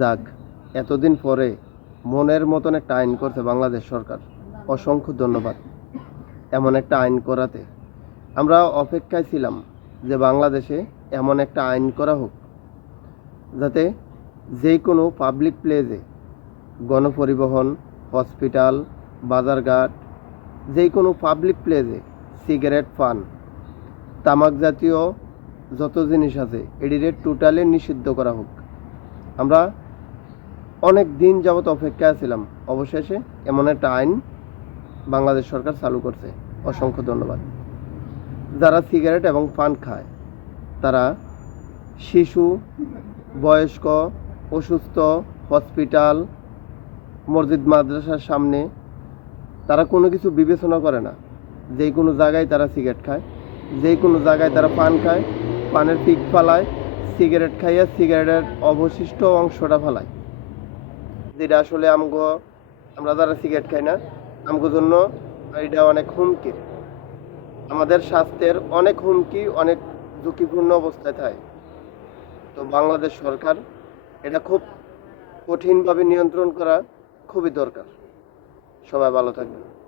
যাক, এতদিন পরে মনের মতন একটা আইন করছে বাংলাদেশ সরকার। অসংখ্য ধন্যবাদ। এমন একটা আইন করাতে। আমরা অপেক্ষায় ছিলাম যে বাংলাদেশে এমন একটা আইন করা হোক, যাতে যে কোনো পাবলিক প্লেসে গণপরিবহন হসপিটাল বাজারঘাট, যে কোনো পাবলিক প্লেসে সিগারেট পান। তামাক জাতীয় যত জিনিস আছে এটিরে টোটালি নিষিদ্ধ করা হোক। আমরা অনেক দিন যাবত অপেক্ষায় ছিলাম অবশেষে এমন একটা আইন বাংলাদেশ সরকার চালু করছে। অসংখ্য ধন্যবাদ। যারা সিগারেট এবং পান খায়, তারা শিশু, বয়স্ক, অসুস্থ, হসপিটাল, মসজিদ, মাদ্রাসার সামনে তারা কোনো কিছু বিবেচনা করে না। যে কোনো জায়গায় তারা সিগারেট খায়, যে কোনো জায়গায় তারা পান খায়, পানের পিক ফালায়, সিগারেট খাইয়া সিগারেটের অবশিষ্ট অংশটা ফালায়। যেটা আসলে আমগো, আমরা যারা সিগারেট খাই না, আমগো জন্য এটা অনেক হুমকি। আমাদের স্বাস্থ্যের অনেক হুমকি, অনেক ঝুঁকিপূর্ণ অবস্থায় থাকে। তো বাংলাদেশ সরকার এটা খুব কঠিনভাবে নিয়ন্ত্রণ করা খুবই দরকার। সবাই ভালো থাকবেন।